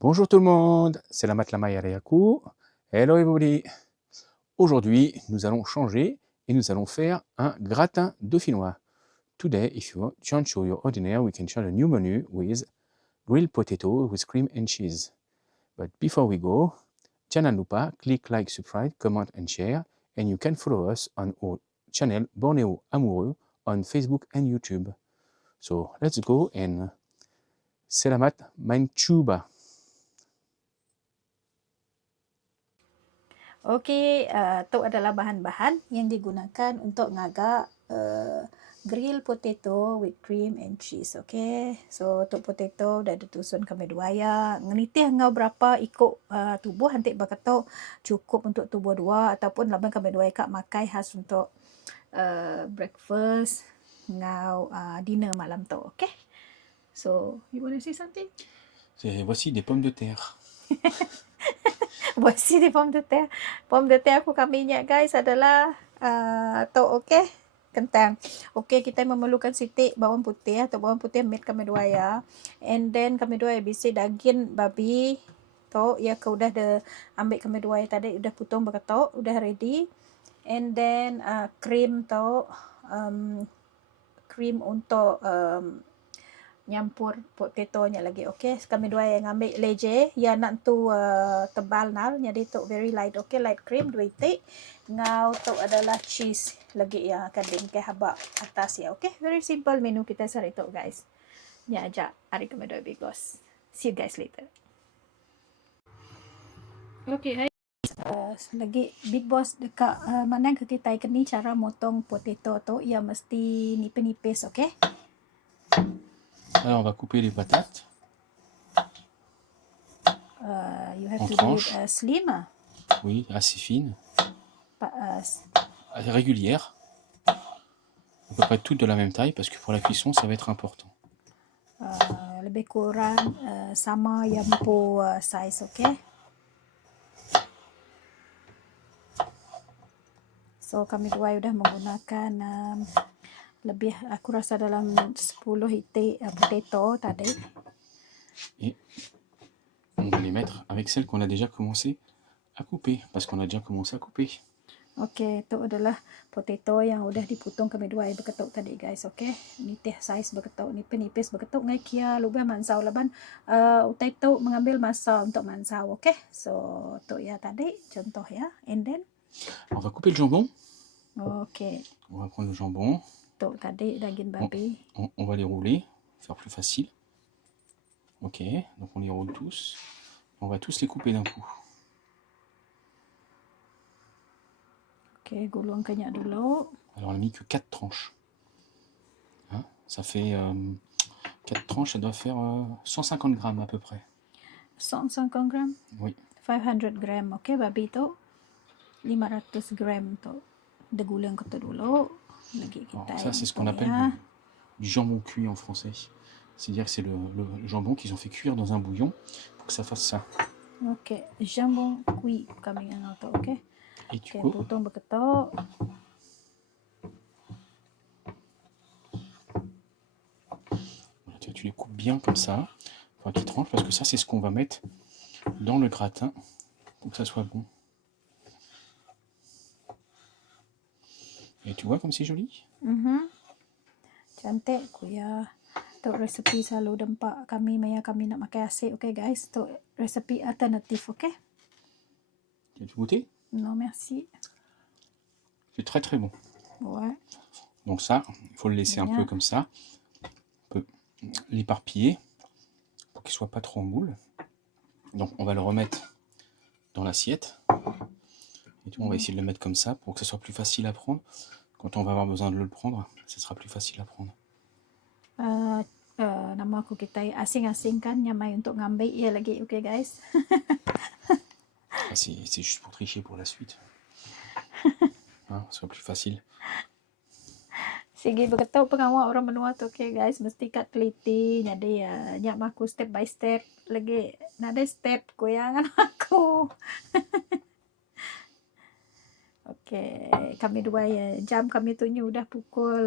Bonjour tout le monde, c'est la Matlama Yareyaku. Hello everybody. Aujourd'hui, nous allons changer et nous allons faire un gratin dauphinois. Today, if you change to your ordinaire, we can change a new menu with grilled potato with cream and cheese. But before we go, jangan lupa click like, subscribe, comment and share, and you can follow us on our channel Borneo Amoureux on Facebook and YouTube. So let's go and selamat mencoba. Okey, tu adalah bahan-bahan yang digunakan untuk ngagak grilled potato with cream and cheese, okey. So, untuk potato dah ditusun kami dua ya. Ngenitih ngau berapa ikut tubuh hantik bakato cukup untuk tubuh dua ataupun laban kami dua kak makai khas untuk breakfast ngau dinner malam tu, okey. So, you want to say something? Voici des pommes de terre. Voici des pommes de terre. Pommes de terre aku kami ingat guys adalah okey, kentang. Okey, kita memerlukan sitik bawang putih atau bawang putih ambil kami dua ya. And then kami dua bisi daging babi tu ya ke udah ambil kami dua tadi udah potong berketok, udah ready. And then krim tu krim untuk nyampur potato nya lagi, okey. Kami dua yang ambil leje, ya nak tu tebal nal, jadi tu very light, okey. Light cream, 2 itik. Ngau tu adalah cheese lagi yang akan dingkeh habak atas ya, okey. Very simple menu kita sehari tu, guys. Ya aja, hari kami dua bigos. See you guys later. Okey, hai. Lagi Big Boss dekat mana ke kita ni cara motong potato tu, ia mesti nipis-nipis, okey. Alors on va couper les patates. You have En to tranches. do it slim. Oui, assez fines. Régulières. À peu près toutes de la même taille parce que pour la cuisson, ça va être important. Lebih kurang sama yang size, okey. So kami dua sudah menggunakan lebih aku rasa dalam 10 itik potato tadi. Et on va les mettre avec celles qu'on a déjà commencé à couper parce qu'on a déjà commencé à couper. Okey, itu adalah potato yang udah dipotong kami dua berketuk tadi guys, okey. Nitih size berketuk, nipis berketuk ngai kia lubang mansau laban utai tu mengambil masa untuk mansau, okey. So tu ya tadi contoh ya. And then on va couper le jambon. Okey. On va prendre le jambon. Tu tadi daging babi. On va les rouler, faire plus facile. Ok, donc on les roule tous. On va tous les couper d'un coup. Ok, gulung kenyak dulu. Alors on a mis que 4 tranches. Hein, ça fait 4 tranches, ça doit faire 150 grammes à peu près. 150 gram? Oui. 500 gram, ok, babi tu 500 gram tu. Dia gulung kita dulu. Lagi kita. Alors, ça, c'est ce qu'on appelle du jambon cuit en français. C'est-à-dire que c'est le jambon qu'ils ont fait cuire dans un bouillon pour que ça fasse ça. Ok, jambon cuit kami yang tu, ok. Et du Okay, coup, potong berketuk. tu les coupes bien comme ça, enfin qu'ils tranchent, parce que ça, c'est ce qu'on va mettre dans le gratin pour que ça soit bon. Et tu vois comme c'est joli. Cantik kuya. Tu resepi selalu dempak kami maya kami nak makan asyik, okay guys. Tu resepi alternatif, okay? Tu veux goûter? Non, merci. C'est très très bon. Ouais. Donc ça, il faut le laisser un peu comme ça. On peut l'éparpiller pour qu'il soit pas trop en boule. Donc on va le remettre dans l'assiette. Et on va essayer de le mettre comme ça pour que ce soit plus facile à prendre. Quand on va avoir besoin de le prendre, ce sera plus facile à prendre. Nama aku kita asing-asing kan nyamai untuk ngambil ia lagi, okay guys. C'est juste pour tricher pour la suite. Hein, ce soit plus facile. Sige berketuk pengawal orang menua tu, okay guys. Mesti kat teliti. Jadi nyak aku step by step lagi. Nada step goyangan aku. Okay, kami dua jam kami tu udah pukul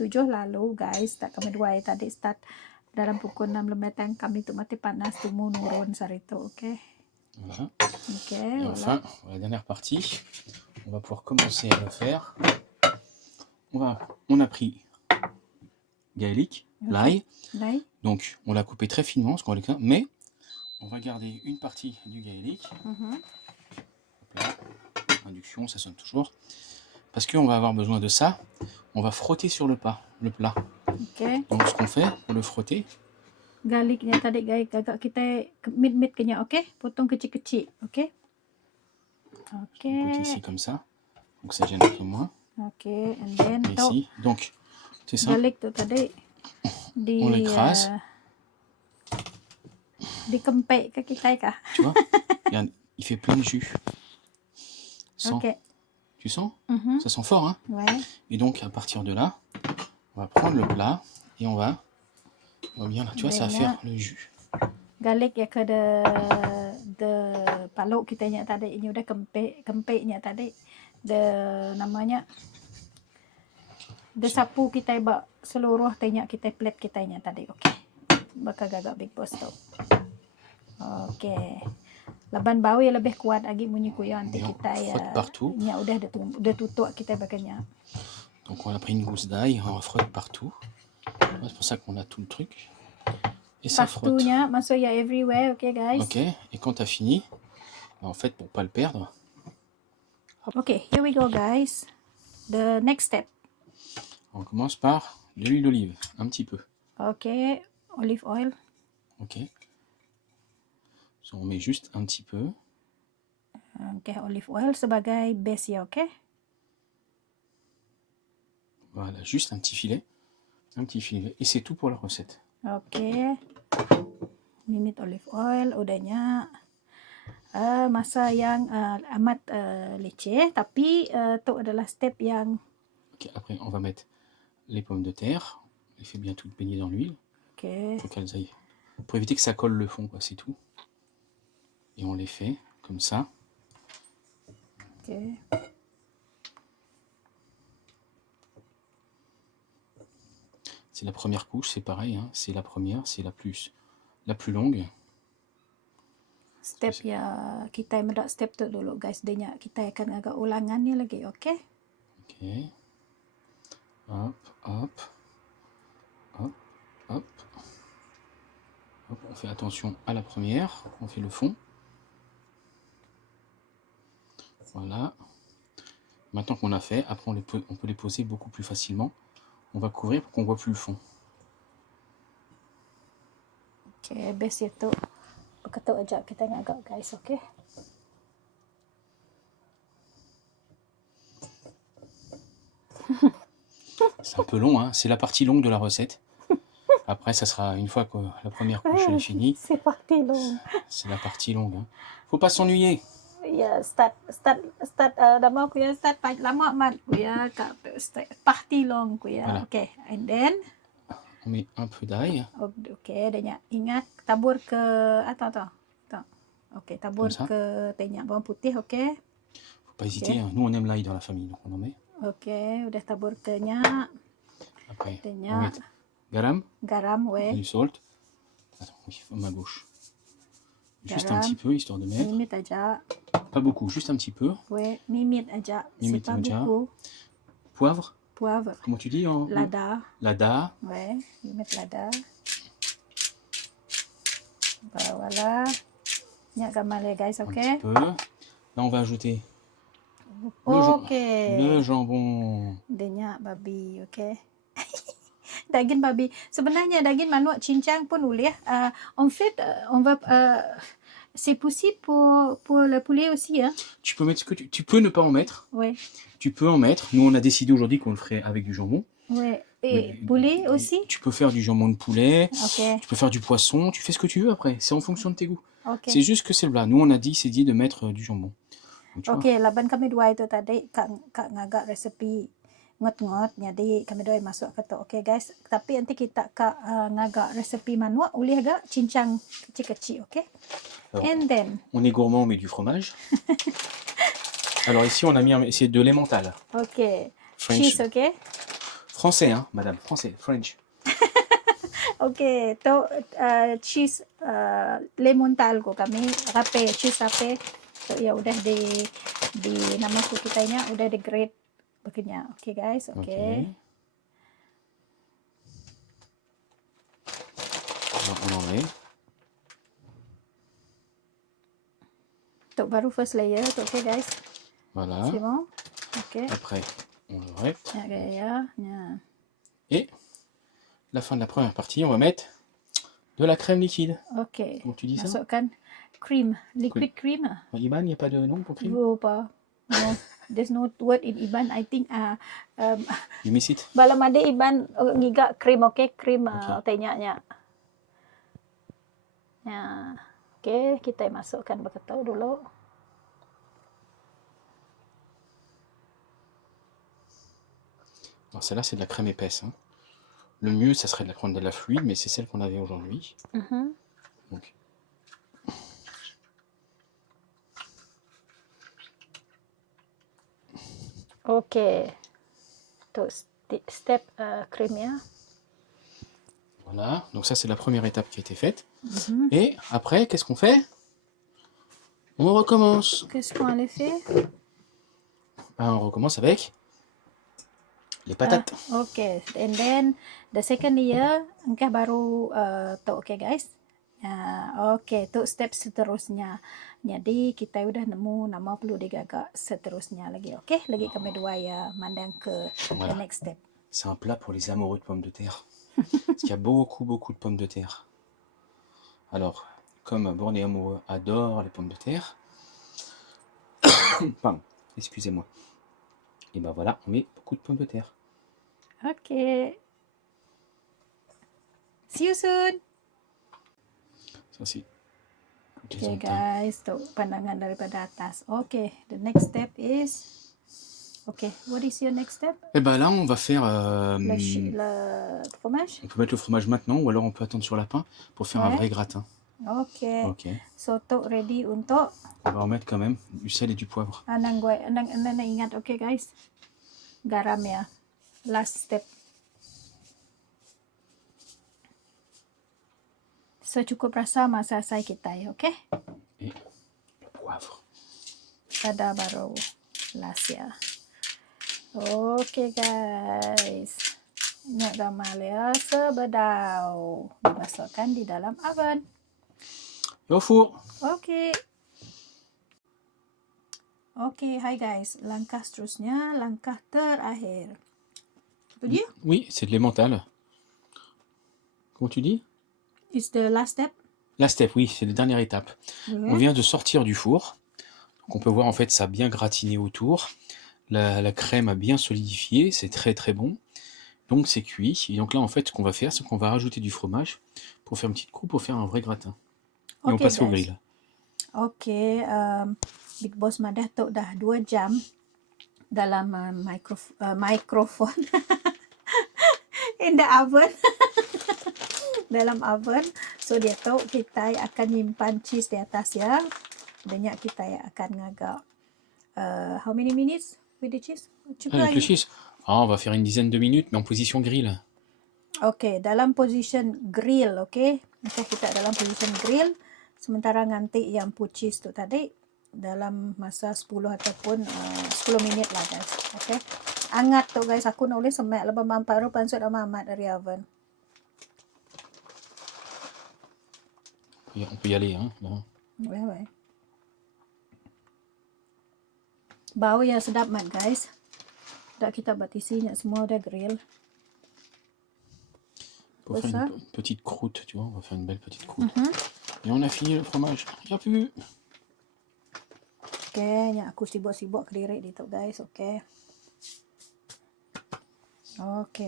7 lalu guys. Tak kami dua tadi start dalam pukul 6 lemetang kami tu mati panas tu menurun sarito, ok? Voilà. Ok, Et voilà. enfin, la dernière partie, on va pouvoir commencer à le faire. On a pris gaélique, l'ail. L'ail. Donc, on l'a coupé très finement, ce qu'on va mais on va garder une partie du gaélique. Là, induction, ça sonne toujours. Parce qu'on va avoir besoin de ça. On va frotter sur le plat. Ok. Donc, ce qu'on fait pour le frotter. Garlicnya tadi guys, agak kita mit kenya, ok? Potong kecil-kecil, ok? Ok. On coupe ici comme ça. Donc, ça gêne un peu moins. Ok, and then ici. Donc, c'est ça. Garlic tu tadi on l'écrase. Dikempek ke kita kah? Tu vois, regarde, il fait plein de jus. Ok. Tu sens? Ça sent fort, hein? Ouais. Et donc, à partir de là, on va prendre le plat et on va bien là. Tu vois, ça va faire le jus. Garlic ya ke de paluk kita nya tadi ini udah kempeknya tadi namanya sapu kita bak seluruh tanya kita plate kita nya tadi, okey. Bakal gagak big boss tu. Okey. Laban bau yang lebih kuat lagi bunyi kuya nanti kita ya udah tutup kita bagainya. Donc on a pris une gousse d'ail, on frotte partout. C'est pour ça qu'on a tout le truc. Et ça frotte. Partout-nya masuk ya everywhere, ok guys. Ok, et quand tu as fini, en fait pour pas le perdre. Ok, here we go guys. The next step. On commence par de l'huile d'olive, un petit peu. Ok, olive oil. Ok. On met juste un petit peu. Ok, olive oil sebagai base ya, ok. Voilà, juste un petit filet. Un petit filet. Et c'est tout pour la recette. Ok. Minit olive oil udahnya. Masa yang amat leceh, tapi itu adalah step yang. Ok, après on va mettre les pommes de terre. On les fait bien toutes baigner dans l'huile. Ok. Pour qu'elles aillent. Pour éviter que ça colle le fond, quoi, c'est tout. Et on les fait comme ça. Ok. C'est la première couche, c'est pareil, hein, c'est la première, c'est la plus longue. Step ya kita medak step tu dulu guys, dia kita akan agak ulangannya lagi, ok? Ok. Hop, hop, hop, hop. Hop, on fait attention à la première, on fait le fond. Voilà. Maintenant qu'on a fait, après on peut les poser beaucoup plus facilement. On va couvrir pour qu'on voit plus le fond. Ok, best itu begitu aja kita agak guys, ok? C'est un peu long, hein, c'est la partie longue de la recette. Après, ça sera une fois que la première couche est finie. C'est parti long. C'est la partie longue. Hein. Faut pas s'ennuyer. Ya, start nama aku ya start lama mat ku ya party long ku ya. Voilà. Okay, and then on met un peu d'ail. Okay, dan ingat tabur ke atau. Okay, tabur ke tanya bawang putih, okay? Faut pas hésiter, hein. Nous on aime l'ail dans la famille, donc on en met. Okay, udah tabur ke nya. Après, on met garam, ouais. du salt. Attends, oui, à gauche. Juste un petit peu, histoire de mettre. Mimit aja. Pas beaucoup, juste un petit peu. Ouais, mimit aja. C'est pas beaucoup. Poivre. Poivre. Comment tu dis en Lada. Lada. Ouais, mimit lada. Voilà. Nya gamal ya guys, ok? Un petit peu. Là, on va ajouter le jambon. Dia babi, ok? Daging babi. Sebenarnya daging manuk cincang pun boleh. En fait, on va c'est possible pour le poulet aussi, hein? Tu peux mettre ce que tu peux ne pas en mettre. Ouais. Tu peux en mettre. Nous, on a décidé aujourd'hui qu'on le ferait avec du jambon. Ouais. Et poulet aussi? Tu peux faire du jambon de poulet. Okay. Tu peux faire du poisson. Tu fais ce que tu veux après. C'est en fonction de tes goûts. Okay. C'est juste que c'est le plat. Nous, on a dit, c'est dit de mettre du jambon. Ok, laban kami dua itu tadi kak ngagak resepi ngot-ngot, jadi kami dua masuk ke tu. Okay guys, tapi nanti kita kak ngagak resepi manuk, boleh agak cincang kecil-kecil, ok? Alors, and then on est gourmand, on met du fromage. Alors ici, on a mis c'est de l'emmental. Ok. French. Cheese, ok? Français, hein, madame, français, French. Okey, to cheese lemon talco kami rape, cheese rape. So ya udah di nama tu kitanya udah di-grate begini. Oke guys, Ok. oke. Alors, on en met. Tuh baru first layer tuh, oke guys. Voilà. C'est bon? Oke. Après, on le répète. Ya kayak ya. Ya. Et la fin de la première partie, on va mettre de la crème liquide. Oke. Comment tu dis ça? Masukkan cream, liquid cream. Iban, il n'y a pas de nom pour crème? Lupa. No, there's no word in Iban. I think You miss it? balam ada Iban ngiga cream, oke? Cream Ok. tanya. Ya. Oke, kita masukkan begitu dulu. Alors celle-là, c'est de la crème épaisse. Hein. Le mieux, ça serait de prendre de la fluide, mais c'est celle qu'on avait aujourd'hui. Donc. Ok. Tuh step creamnya. Voilà, donc ça c'est la première étape qui a été faite. Et après, qu'est-ce qu'on fait? On recommence. Qu'est-ce qu'on allait faire? On recommence avec les patates. Ok, and then the second layer, engkau baru tu, okay guys. Oke, tu step seterusnya. Jadi kita udah nemu nama perlu digagak seterusnya lagi. Oke, lagi kami dua ya mandang ke the next step. C'est un plat pour les amoureux de pommes de terre. Parce qu'il y a beaucoup de pommes de terre. Alors, comme Bornée amoureux adore les pommes de terre, pardon, excusez-moi. Et ben voilà, on met beaucoup de pommes de terre. Ok. See you soon. Ça c'est. Okay guys, tu pandangan daripada atas. Okay, the next step is. Okay, what is your next step? Et ben là, on va faire. Le fromage. On peut mettre le fromage maintenant, ou alors on peut attendre sur la pain pour faire un vrai gratin. Ok. So tu ready untuk. On va en mettre quand même du sel et du poivre. Anang ingat, okay guys. Garam ya. Last step. Secukup rasa masasay kita ya, okay? Et le poivre. Ada baru last ya. Okay guys. Minyak gamal ya sebedau. Dimasukkan di dalam oven. Et au four. Okay. Okay, hi guys. Langkah seterusnya, langkah terakhir. Itu dia? Oui, c'est de l'emmental. Comment tu dis? It's the last step. Last step, oui, c'est la dernière étape. On vient de sortir du four. Donc on peut voir en fait ça a bien gratiné autour. La crème a bien solidifié, c'est très bon. Donc c'est cuit. Et donc là en fait ce qu'on va faire, c'est qu'on va rajouter du fromage pour faire une petite coupe, pour faire un vrai gratin. Et on passe au grill. Okay, Big Boss Madah tu dah 2 jam dalam microphone in the oven. Dalam oven. So dia tu kita akan nyimpan cheese di atas ya. Banyak kita akan ngagak how many minutes with the cheese? Avec le cheese, on va faire une dizaine de minutes, mais en position grill. Okay, dalam position grill, okay? Okay, kita dalam position grill. Sementara nganti yang cheese tu tadi dalam masa 10 ataupun 10 minit lah guys. Okay? Angat tu guys, aku nulis semak lepas mamparu pansut sama amat dari oven. On peut y aller, hein. Ouais. Bau yang sedap mat guys. Dah kita batisinya semua udah grill. Pour faire une petite croûte, tu vois, on va faire une belle petite croûte. Et on a fini le fromage. Il n'y a plus. Ok, yang aku sibuk-sibuk kelirik di tu guys, ok. Ok.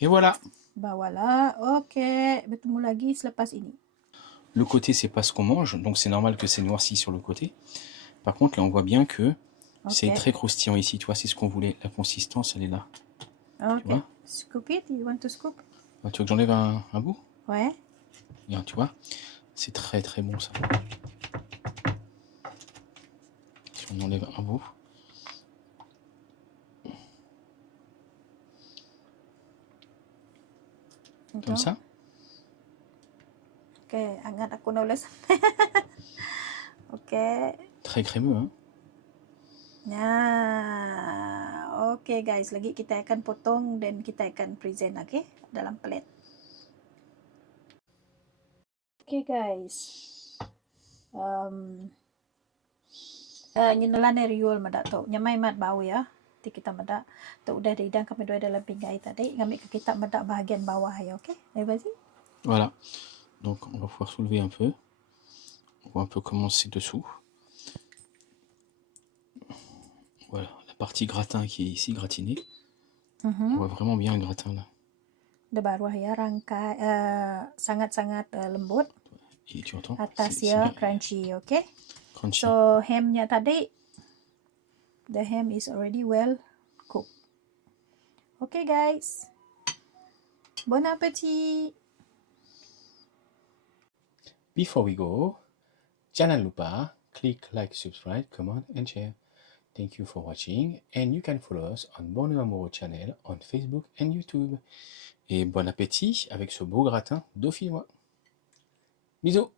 Et voilà. Bah voilà, ok. Bertemu lagi selepas ini. Le côté, c'est pas ce qu'on mange, donc c'est normal que c'est noirci sur le côté. Par contre, là, on voit bien que c'est très croustillant ici, tu vois, c'est ce qu'on voulait. La consistance, elle est là. Ok. Tu vois? Scoop it, you want to scoop? Tu veux que j'enlève un bout? Ouais. Bien, tu vois, c'est très bon ça. Si on enlève un bout. Comme ça. Okay, angat aku nulis. Okay. Très crémeux, hein? Nah, okay guys, lagi kita akan potong dan kita akan present, okay, dalam plate. Okay guys, nyenelan riul madak tu, nyamai mat bau ya. Nanti kita madak, tu udah didang kami dua dalam pinggai tadi, ngambil ke kita madak bahagian bawah ya, okay? Ayo vas-y. Voilà. Donc, on va pouvoir soulever un peu. On voit un peu comment c'est dessous. Voilà, la partie gratin qui est ici, gratinée. On voit vraiment bien le gratin là. Di bawah ya, rangkai sangat-sangat lembut. Et tu entends? Atas C'est ya bien crunchy, okay? crunchy. So hamnya tadi, the ham is already well cooked. Okay guys, bon appétit. Before we go, jangan lupa click like, subscribe, comment and share. Thank you for watching, and you can follow us on Borneo Amoro channel on Facebook and YouTube. Et bon appétit avec ce beau gratin dauphinois. Bisous!